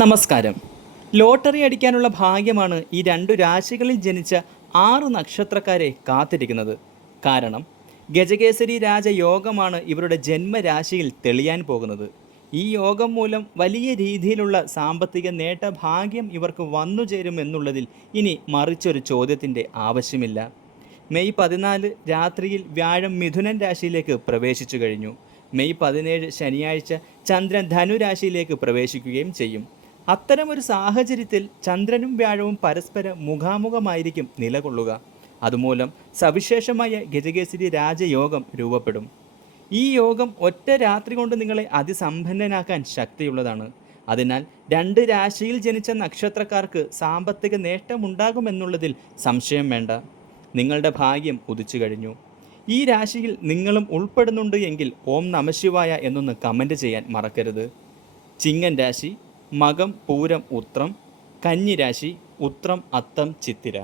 നമസ്കാരം. ലോട്ടറി അടിക്കാനുള്ള ഭാഗ്യമാണ് ഈ രണ്ടു രാശികളിൽ ജനിച്ച 6 നക്ഷത്രക്കാരെ കാത്തിരിക്കുന്നത്. കാരണം ഗജകേസരി രാജയോഗമാണ് ഇവരുടെ ജന്മരാശിയിൽ തെളിയാൻ പോകുന്നത്. ഈ യോഗം മൂലം വലിയ രീതിയിലുള്ള സാമ്പത്തിക നേട്ടഭാഗ്യം ഇവർക്ക് വന്നുചേരുമെന്നുള്ളതിൽ ഇനി മറിച്ചൊരു ചോദ്യത്തിൻ്റെ ആവശ്യമില്ല. മെയ് 14 രാത്രിയിൽ വ്യാഴം മിഥുനൻ രാശിയിലേക്ക് പ്രവേശിച്ചു കഴിഞ്ഞു. മെയ് 17 ശനിയാഴ്ച ചന്ദ്രൻ ധനുരാശിയിലേക്ക് പ്രവേശിക്കുകയും ചെയ്യും. അത്തരമൊരു സാഹചര്യത്തിൽ ചന്ദ്രനും വ്യാഴവും പരസ്പരം മുഖാമുഖമായിരിക്കും നിലകൊള്ളുക. അതുമൂലം സവിശേഷമായ ഗജകേസരി രാജയോഗം രൂപപ്പെടും. ഈ യോഗം ഒറ്റ രാത്രി കൊണ്ട് നിങ്ങളെ അതിസമ്പന്നനാക്കാൻ ശക്തിയുള്ളതാണ്. അതിനാൽ രണ്ട് രാശിയിൽ ജനിച്ച നക്ഷത്രക്കാർക്ക് സാമ്പത്തിക നേട്ടമുണ്ടാകുമെന്നുള്ളതിൽ സംശയം വേണ്ട. നിങ്ങളുടെ ഭാഗ്യം ഉദിച്ചു കഴിഞ്ഞു. ഈ രാശിയിൽ നിങ്ങളും ഉൾപ്പെടുന്നുണ്ട് എങ്കിൽ ഓം നമഃശിവായ എന്നൊന്ന് കമൻറ്റ് ചെയ്യാൻ മറക്കരുത്. ചിങ്ങൻ രാശി, മകം പൂരം ഉത്രം, കന്നി രാശി, ഉത്രം അത്തം ചിത്തിര.